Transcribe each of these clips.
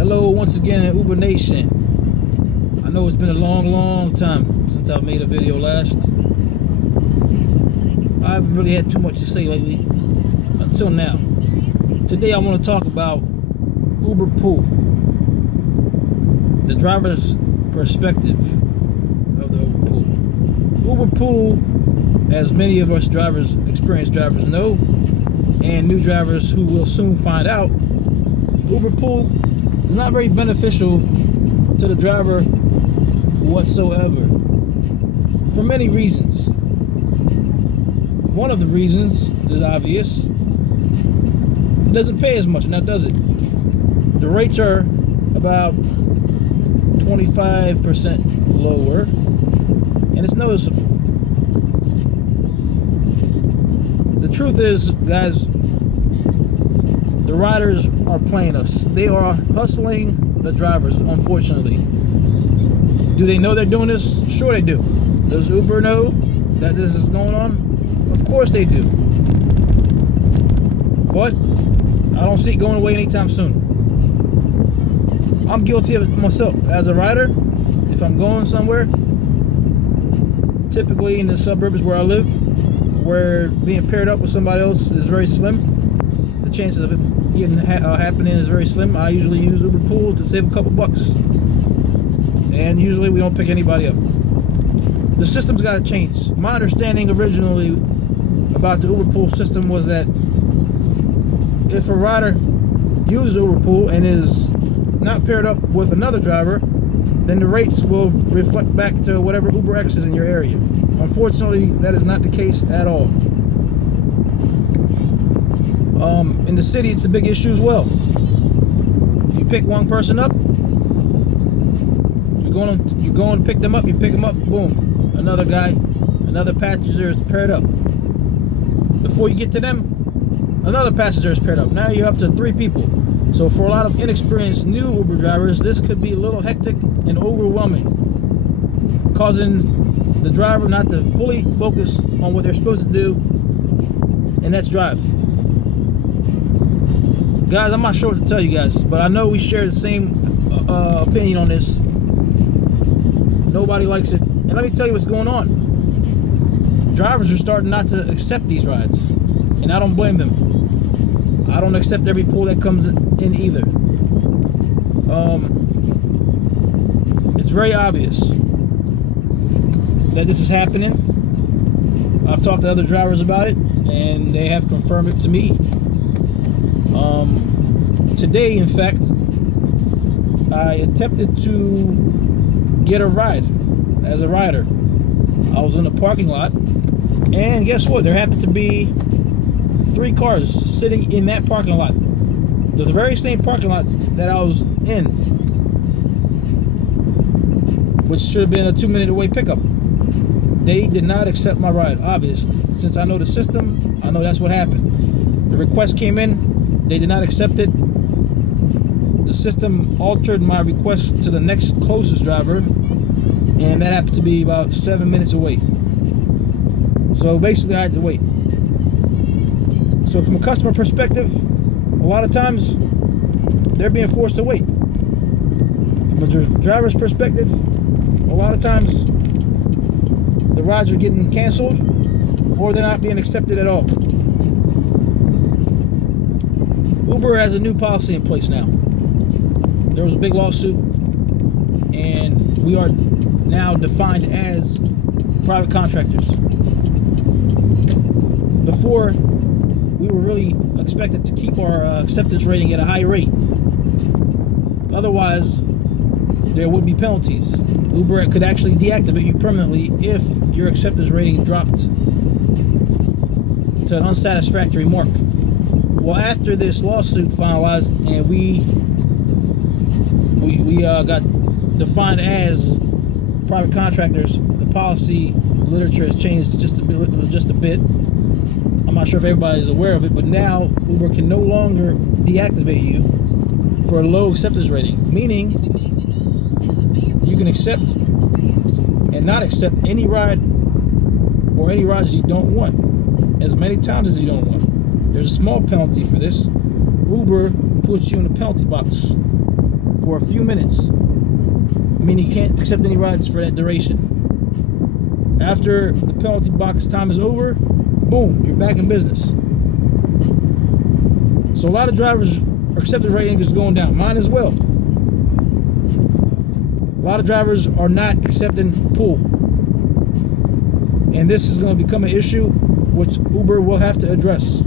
Hello once again in Uber Nation. I know it's been a long time since I've made a video last. I haven't really had too much to say lately until now. Today I want to talk about UberPool, the driver's perspective of the UberPool. UberPool, as many of us drivers, experienced drivers know, and new drivers who will soon find out, UberPool is not very beneficial to the driver whatsoever, for many reasons. One of the reasons is obvious. It doesn't pay as much, now does it? The rates are about 25% lower, and it's noticeable. The truth is, guys, the riders are playing us. They are hustling the drivers, unfortunately. Do they know they're doing this? Sure they do. Does Uber know that this is going on? Of course they do. But I don't see it going away anytime soon. I'm guilty of it myself. As a rider, if I'm going somewhere, typically in the suburbs where I live, where being paired up with somebody else is very slim, the chances of it happening is very slim. I usually use UberPool to save a couple bucks, and usually we don't pick anybody up. The system's got to change. My understanding originally about the UberPool system was that if a rider uses UberPool and is not paired up with another driver, then the rates will reflect back to whatever UberX is in your area. Unfortunately, that is not the case at all. In the city, it's a big issue as well. You pick one person up, you're going to pick them up, you pick them up, boom, another guy, another passenger is paired up. Before you get to them, another passenger is paired up. Now you're up to 3 people. So for a lot of inexperienced new Uber drivers, this could be a little hectic and overwhelming, causing the driver not to fully focus on what they're supposed to do, and that's drive. Guys, I'm not sure what to tell you guys, but I know we share the same opinion on this. Nobody likes it. And let me tell you what's going on. Drivers are starting not to accept these rides, and I don't blame them. I don't accept every pull that comes in either. It's very obvious that this is happening. I've talked to other drivers about it, and they have confirmed it to me. Today, in fact, I attempted to get a ride as a rider. I was in a parking lot, and guess what? There happened to be 3 cars sitting in that parking lot. The very same parking lot that I was in, which should have been a 2-minute away pickup. They did not accept my ride, obviously. Since I know the system, I know that's what happened. The request came in, they did not accept it. The system altered my request to the next closest driver, and that happened to be about 7 minutes away. So basically I had to wait. So from a customer perspective, a lot of times they're being forced to wait. From a driver's perspective, a lot of times the rides are getting canceled, or they're not being accepted at all. Uber has a new policy in place now. There was a big lawsuit, and we are now defined as private contractors. Before, we were really expected to keep our acceptance rating at a high rate. Otherwise, there would be penalties. Uber could actually deactivate you permanently if your acceptance rating dropped to an unsatisfactory mark. Well, after this lawsuit finalized and we got defined as private contractors, the policy literature has changed just a bit. I'm not sure if everybody is aware of it, but now Uber can no longer deactivate you for a low acceptance rating, meaning you can accept and not accept any ride or any rides you don't want as many times as you don't want. There's a small penalty for this. Uber puts you in a penalty box for a few minutes, meaning you can't accept any rides for that duration. After the penalty box time is over, boom, you're back in business. So a lot of drivers' acceptance rating is going down. Mine as well. A lot of drivers are not accepting pool. And this is going to become an issue which Uber will have to address.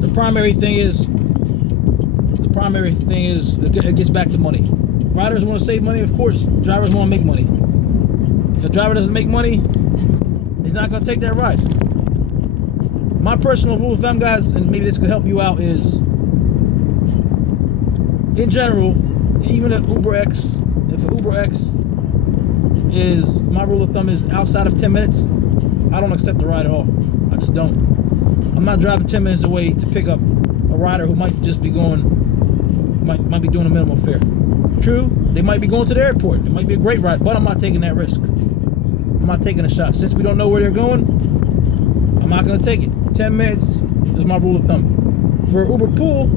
The primary thing is it gets back to money. Riders want to save money, of course. Drivers want to make money. If a driver doesn't make money, he's not going to take that ride. My personal rule of thumb, guys, and maybe this could help you out, is in general, even if an UberX is, my rule of thumb is outside of 10 minutes, I don't accept the ride at all. I just don't. I'm not driving 10 minutes away to pick up a rider who might just be might be doing a minimum fare. True, they might be going to the airport. It might be a great ride, but I'm not taking that risk. I'm not taking a shot. Since we don't know where they're going, I'm not going to take it. 10 minutes is my rule of thumb. For UberPool,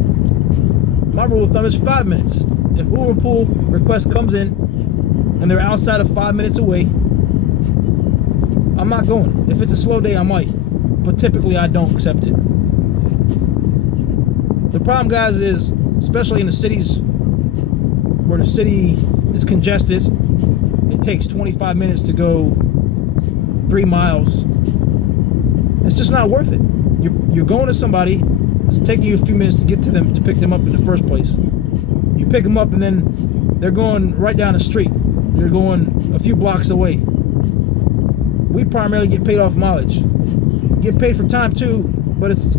my rule of thumb is 5 minutes. If UberPool request comes in and they're outside of 5 minutes away, I'm not going. If it's a slow day, I might, but typically I don't accept it. The problem, guys, is especially in the cities where the city is congested, it takes 25 minutes to go 3 miles. It's just not worth it. You're going to somebody, it's taking you a few minutes to get to them, to pick them up in the first place. You pick them up and then they're going right down the street. They're going a few blocks away. We primarily get paid off mileage. You get paid for time too, but it's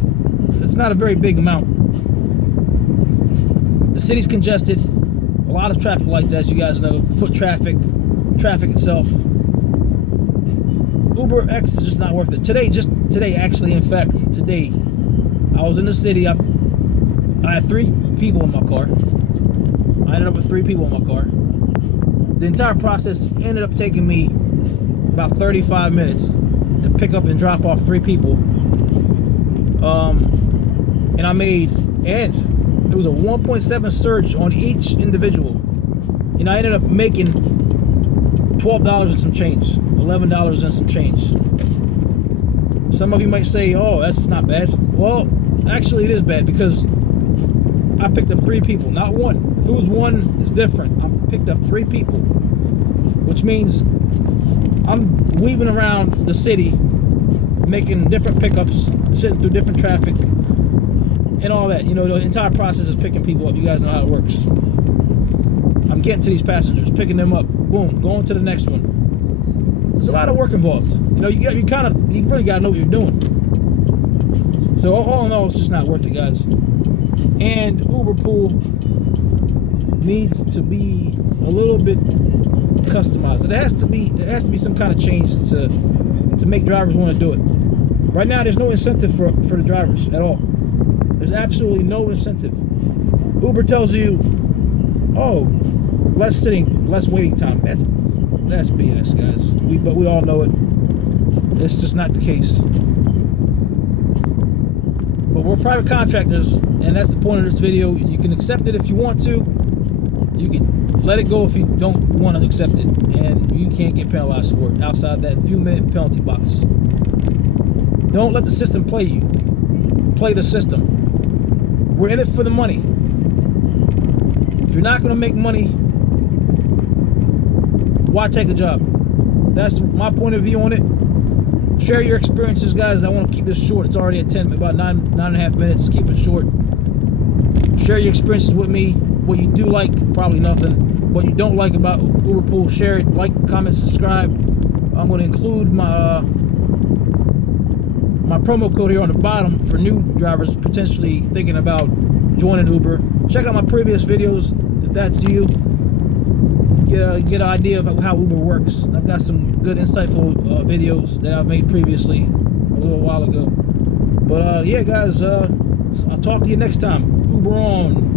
not a very big amount. The city's congested. A lot of traffic lights, as you guys know, foot traffic itself. UberX is just not worth it. Today, in fact, today, I was in the city. I had 3 people in my car. I ended up with 3 people in my car. The entire process ended up taking me about 35 minutes to pick up and drop off 3 people. And it was a 1.7 surge on each individual. And I ended up making $12 and some change, $11 and some change. Some of you might say, oh, that's not bad. Well, actually it is bad, because I picked up 3 people, not 1. If it was 1, it's different. I picked up 3 people, which means I'm weaving around the city, making different pickups, sitting through different traffic, and all that. You know, the entire process is picking people up. You guys know how it works. I'm getting to these passengers, picking them up, boom, going to the next one. There's a lot of work involved. You know, you really got to know what you're doing. So all in all, it's just not worth it, guys. And UberPool needs to be a little bit customized. It has to be some kind of change to make drivers want to do it. Right now, there's no incentive for the drivers at all. There's absolutely no incentive. Uber tells you, oh, less sitting, less waiting time. That's BS, guys. But we all know it. It's just not the case. But we're private contractors, and that's the point of this video. You can accept it if you want to. You can let it go if you don't want to accept it, and you can't get penalized for it outside that few-minute penalty box. Don't let the system play you. Play the system. We're in it for the money. If you're not going to make money, why take a job? That's my point of view on it. Share your experiences, guys. I want to keep this short. It's already at about 9.5 minutes. Keep it short. Share your experiences with me. What you do like, probably nothing. What you don't like about UberPool, share it. Like, comment, subscribe. I'm going to include my promo code here on the bottom for new drivers potentially thinking about joining Uber. Check out my previous videos if that's you. Get an idea of how Uber works. I've got some good, insightful videos that I've made previously a little while ago. But yeah, guys, I'll talk to you next time. Uber on.